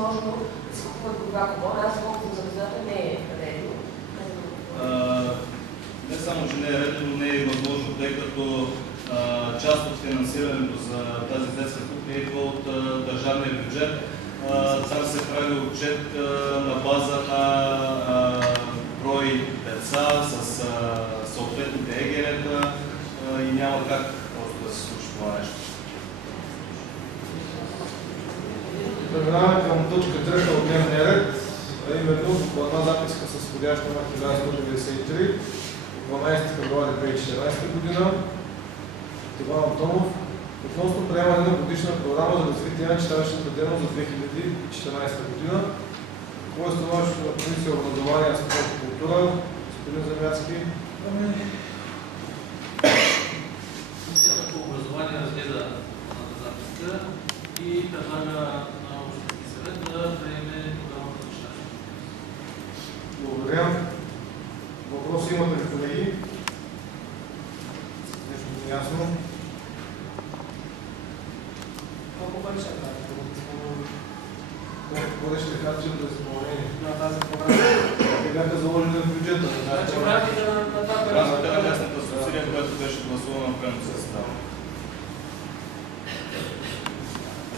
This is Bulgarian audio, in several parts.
възможно да се купуват кога купон, аз колкото за резултата не е редно. Не само, че не е редно, но не е възможно, тъй като част от финансирането за тази детска кухня идва от държавния бюджет. Там се прави отчет на база на брой деца с съответните егерета и няма как просто да се случи това нещо. Преминаваме към точка 3 от дневния ред, а именно докладна записка с входящ номер 1193 от 12 февруари 2014 година. Иван Антонов относно приемане на годишна програма за развитие на читалищната дейност за 2014 година. Какво е становището на Комисия образование, спорт и култура? Господин Замяцки. Комисията по образование разгледа записка и предлага на Общински съвет да приеме програмата за читалище. Благодаря. Въпроси имате ли, колеги? Нещо неясно. Колко бъдеше Колко бъдеше така, че да изпълнение? на тази програма? Те бяха заложени в бюджета. Значи в рамките на това Рамката на местната субсидия, която беше гласувана в крайното състава.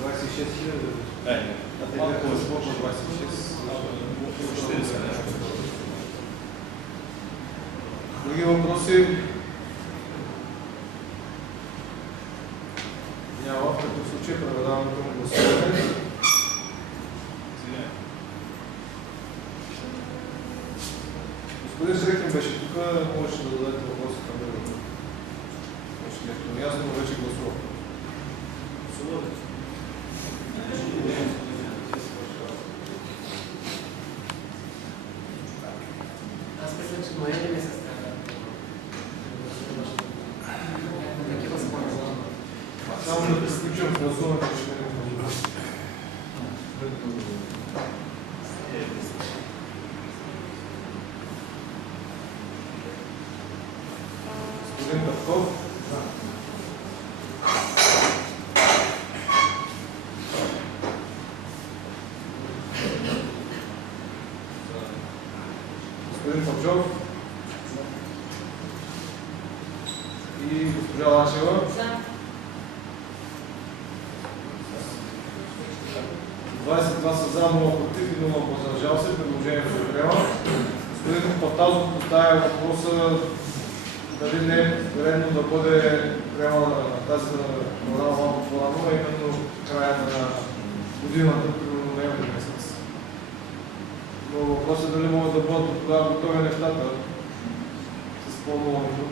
26 хиляди. Не, А те бяха започна 26. 40 нещо. Други въпроси? Няма. В такъв случай преминаваме към гласуване. Господин Срекин беше тук, можеше да дадете въпроси към него. Беше нещо неясно, но вече гласува. Аз мисля, че ноември месец трябва. Такива споразумения. Само да приключим гласуването, ще не Господин Петков. Господин Павчов. И госпожа Лачева. 22 са за, 0 против и 0 въздържал се. Предложението се приема. Господин Патазов поставя въпроса дали не е редно да бъде приемана тази програма малко по-рано, а именно края на годината, примерно ноември месец. Но въпросът е дали могат да бъдат от тогава готови нещата с по-новото.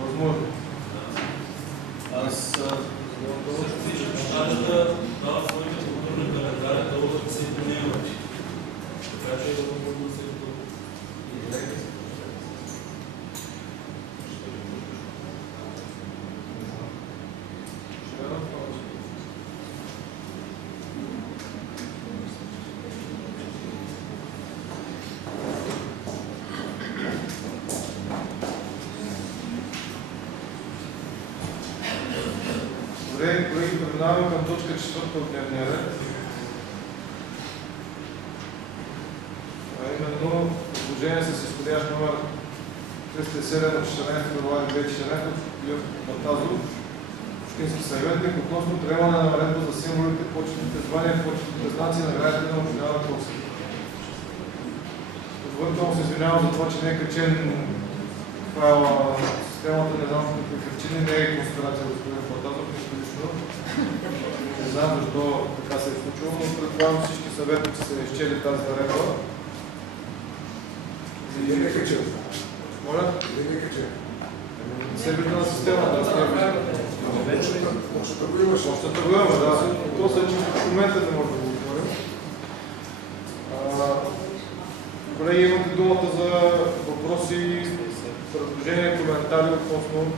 Възможно. Аз Също виждам, че читалищата дават своите културни календари да бъдат се приемат. Така че да бъдат да се Добре, колеги, преминаваме към точка 4 от дневния ред. А именно предложение с изходящ номер 307 от 14 февруари 2014 от Илия Батазов, Общински съветник, относно приемане на наредба за символите, почетните звания, почетните знаци на гражданите на община Раковски. Предварително се извинявам за това, че не е качен файла на системата, не знам по какви причини, не е конспирация господин Батазов, нищо лично. Не знам защо така се е случило, но предполагам всички съветници са изчели тази наредба. И не е качен. Моля? Не е качен. Себето на системата, аз не виждам. Общата го имаш. Общата го имаме, да. Въпросът е, че в момента не може да го отворим. Колеги, имате думата за въпроси, предложения, коментари относно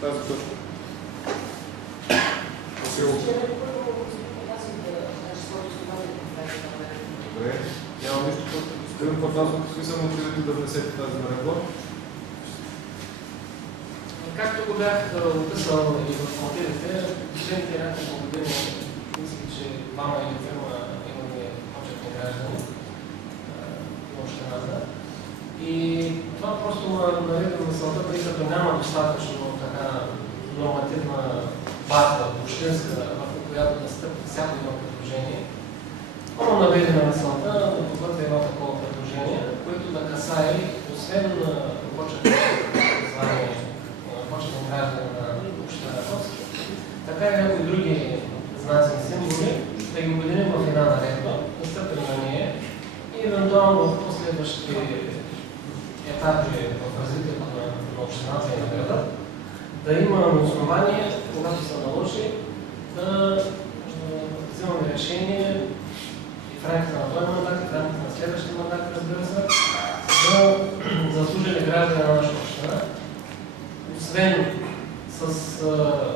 тази точка. Добре. Няма нищо против. Господин Патазов, какви са мотивите да внесете тази наредба? Както го бях описал и в мотивите, последните няколко години, мисля, че двама или трима имаме почетни граждани на общината. И това просто наведе мисълта, тъй като няма достатъчно така нормативна база, общинска, върху която да стъпи всяко едно предложение. Много наведе на мисълта да подготвя едно такова предложение, което да касае, освен на почетни звания, почетни граждани на община Раковски, така и някои други знаци и символи, да ги обединим в една наредба, да стъпим на нея и евентуално в последващите етапи в развитието на общината и на града, да има основание, когато се наложи, да взимаме решение и в рамките на този мандат, и в рамките на следващия мандат, разбира се, за заслужени граждани на нашата община, освен с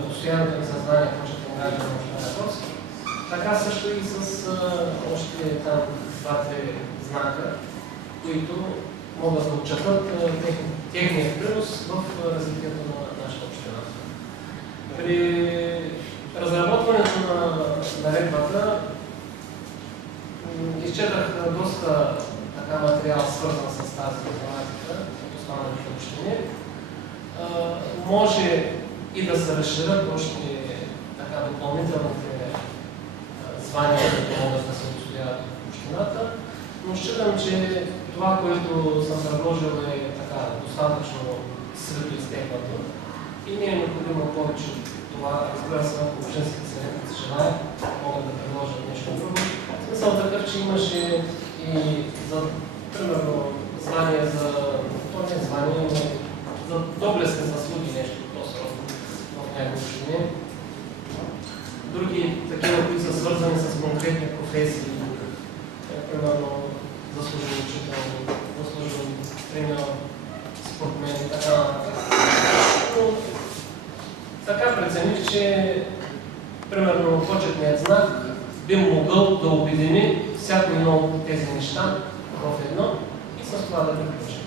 постоянното ни съзнание почетни граждани на община Раковски, така също и с още там два-три знака, които могат да отчетат техния принос в развитието на нашата община. При разработването на наредбата изчетах доста така материал, свързан с тази тематика от останалите общини. Може и да се разширят още така допълнителните звания, които могат да се удостояват в общината, но считам, че това, което съм предложил е така достатъчно свито изтекнато и не е необходимо повече от това. Разбира се, ако общинските съветници желаят, могат да предложат нещо друго. Смисъл такъв, че имаше и за, примерно, звание за, то не звание, но за доблестни заслуги нещо по-срочно в някои общини. Други такива, които са свързани с конкретни професии, примерно заслужен учител, заслужен тренер, спортмен и така нататък. Но така прецених, че примерно почетният знак би могъл да обедини всяко едно от тези неща в едно и с това да приключим.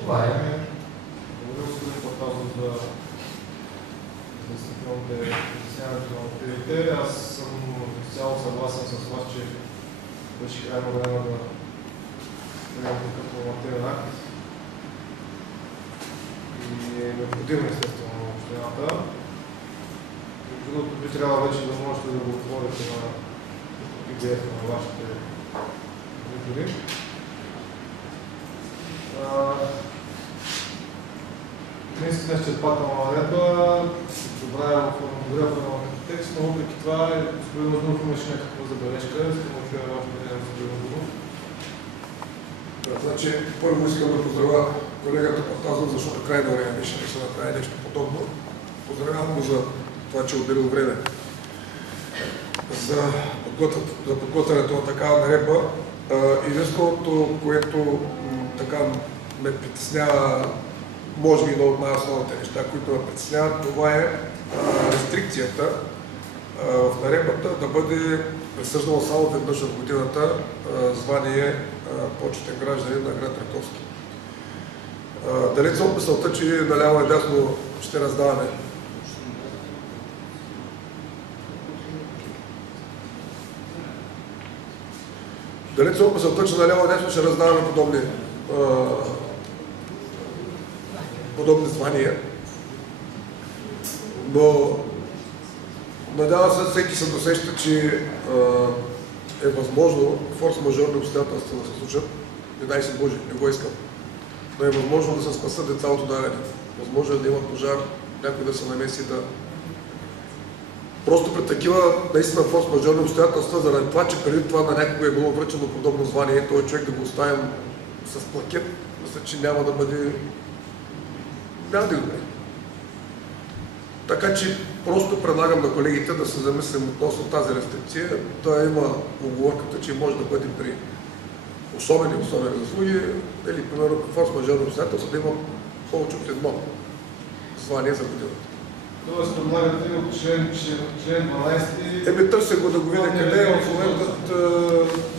Това е. Благодаря, господин Патазов, за действителните изясняването на мотивите. Аз съм цяло съгласен с вас, че беше крайно време да приемем такъв нормативен акт. И е необходимо, естествено, на общината. Между другото, би трябвало вече да можете да го отворите на идеята на вашите зрители. Наистина изчерпателна наредба, добра е в текст, но въпреки това господин Мазунов имаше някаква забележка, искам да чуя вашето мнение, господин Мазунов. Значи, първо искам да поздравя колегата Патазов, защото крайно време беше да се направи нещо подобно. Поздравявам го за това, че отделил време за подготвянето на такава наредба. Единственото, което така ме притеснява, може би едно от най-основните неща, които ме притесняват, това е рестрикцията в наредбата да бъде присъждано само веднъж в годината звание почетен гражданин на град Раковски. Далеч съм мисълта, че наляво и дясно ще раздаваме далеч съм мисълта, че наляво и дясно ще раздаваме подобни звания. Но надявам се, всеки се досеща, че е възможно форс-мажорни обстоятелства да се случат. Не дай се Боже, не го искам. Но е възможно да се спасат деца от ударени. Възможно е да има пожар, някой да се намеси да... Просто при такива наистина форс-мажорни обстоятелства, заради това, че преди това на някого е било връчено подобно звание, този човек да го оставим с плакет, мисля, че няма да бъде... Няма да добре. Така че просто предлагам на колегите да се замислим относно тази рестрикция, да има оговорката, че може да бъде при особени заслуги, или примерно форс-мажорни обстоятелства, да има повече от едно звание за годината. Тоест, предлагате от член 12... Търся го да го видя къде е в момента...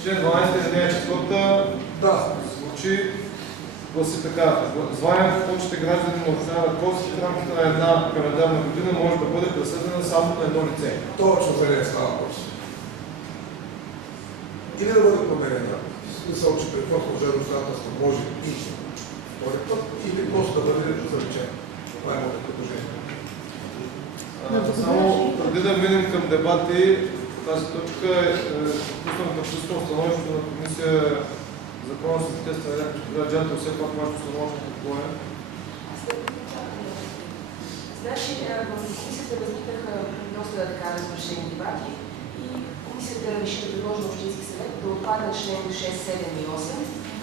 Член 12, алинея 4, да, звучи гласи така: званието почетен гражданин на община Раковски в рамките на една календарна година може да бъде присъдено само на едно лице. Точно за нея става въпрос. Или да бъде променена, в смисъл, че при форс мажорно обстоятелство може и втори път, или просто да бъде заличен. Това е моето предложение. Само преди да минем към дебати, тази точка е пусната писано становището на комисия Закона за естествен ред. Госпожа Джантов, все пак вашето становище какво е? Значи, в комисията възникнаха доста така разрешени дебати и комисията реши да предложи на Общински съвет да отпаднат член 6, 7 и 8,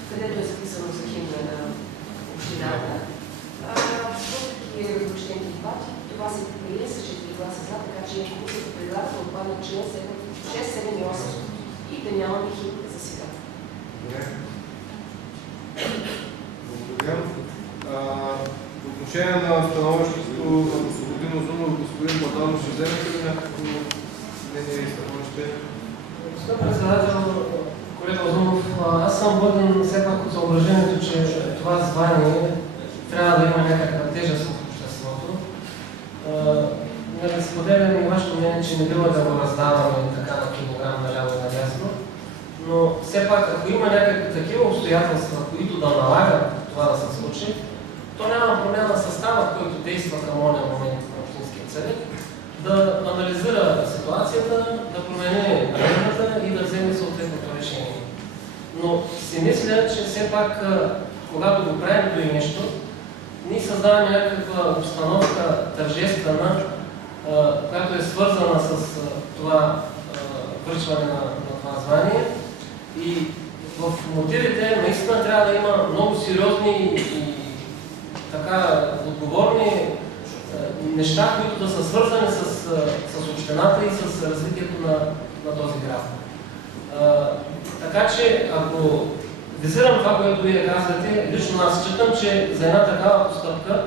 където е записано за химна на общината. Въпреки разрешените дебати, това се прие с 4 гласа за, така че комисията предлага да отпаднат член 6, 7 и 8 и да нямаме химна за сега. Благодаря. По отношение на становището на господин Озунов, господин Баданов, ще вземете ли някакво мнение и становище? Господин председател, колега Озунов, аз съм воден все пак от съображението, че това звание трябва да има някаква тежест в обществото. Не споделям и вашето мнение, че не бива да го раздаваме така на килограм наляво и надясно, но все пак, ако има някакви такива обстоятелства, които да налагат това да се случи, то няма промяна на състава, който действа към ония момент на Общинския съвет, да анализира ситуацията, да промени наредбата и да вземе съответното решение. Но си мисля, че все пак, когато го правим до и нещо, ние създаваме някаква обстановка тържествена, която е свързана с това връчване на това звание. И в мотивите наистина трябва да има много сериозни и така отговорни неща, които да са свързани с общината и с развитието на този град. Така че, ако визирам това, което вие казвате, лично аз считам, че за една такава постъпка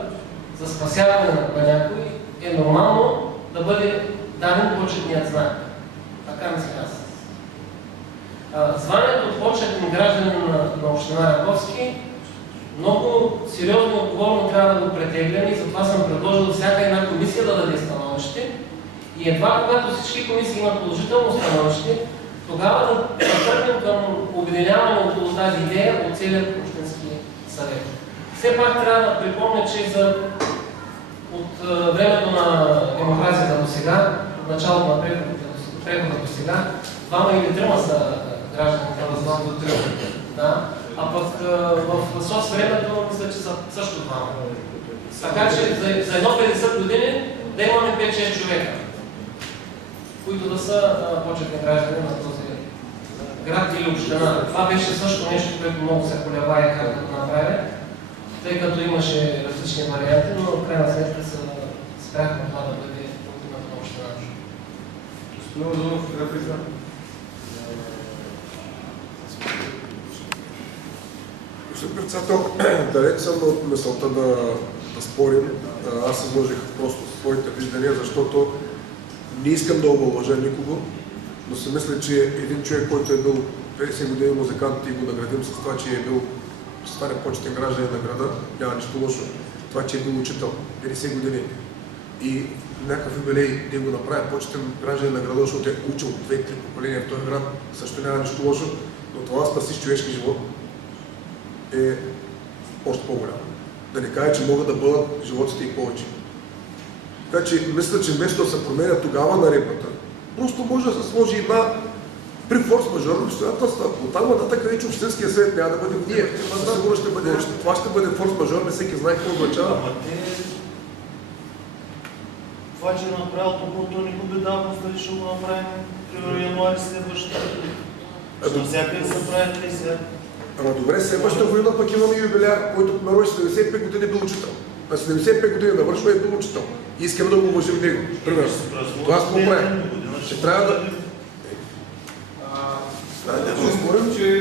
за спасяване на някой е нормално да бъде даден почетният знак. Така ми се казва. Званието почетен гражданин на община Раковски много сериозно и отговорно трябва да го претегляме и затова съм предложил всяка една комисия да даде становище и едва когато всички комисии имат положително становище, тогава да тръгнем към обединяване около тази идея от целият Общински съвет. Все пак трябва да припомня, че от времето на демокрацията до сега, от началото на прехода до сега, 2 или 3 са гражданите на Зван до 3. Да. А пък в соцвремето мисля, че са също 2. Така че за едно 50 години да имаме 5-6 човека, които да са почетни граждани на този град или община. Това беше също нещо, което много се колебае как да го направя, тъй като имаше различни варианти, но в крайна сметка се спряхме това да бъде от името на общината. Господин Озунов, реплика? Господин председател, далеч съм от мисълта да спорим. Аз изложих просто своите виждания, защото не искам да омалважа никого, но си мисля, че един човек, който е бил 50 години музикант и го наградим с това, че е бил стане почетен гражданин на града, няма нищо лошо. Това, че е бил учител 50 години и някакъв юбилей да го направи почетен гражданин на града, защото е учил 2-3 поколения в този град, също няма нищо лошо, но това спаси човешки живот е още по-голямо. Да не кажа, че могат да бъдат животите и повече. Така че мисля, че вместо да се променя тогава наредбата, просто може да се сложи една при форс-мажорни обстоятелства. От там нататък вече Общинския съвет няма да бъде ние. Сигурно ще бъде, това ще бъде форс-мажор, не всеки знае какво означава. Това, че е направил току-то, не губи давност, дали ще го направим при януари следващата. Всякъде се прави 50. Ама добре, следващата година пък имаме юбиляр, който на 75 години е бил учител. На 75 години навършва е бил учител. И искаме да го уважим него. Примерно. Това се поправим. Ще трябва да... Ще спорим, че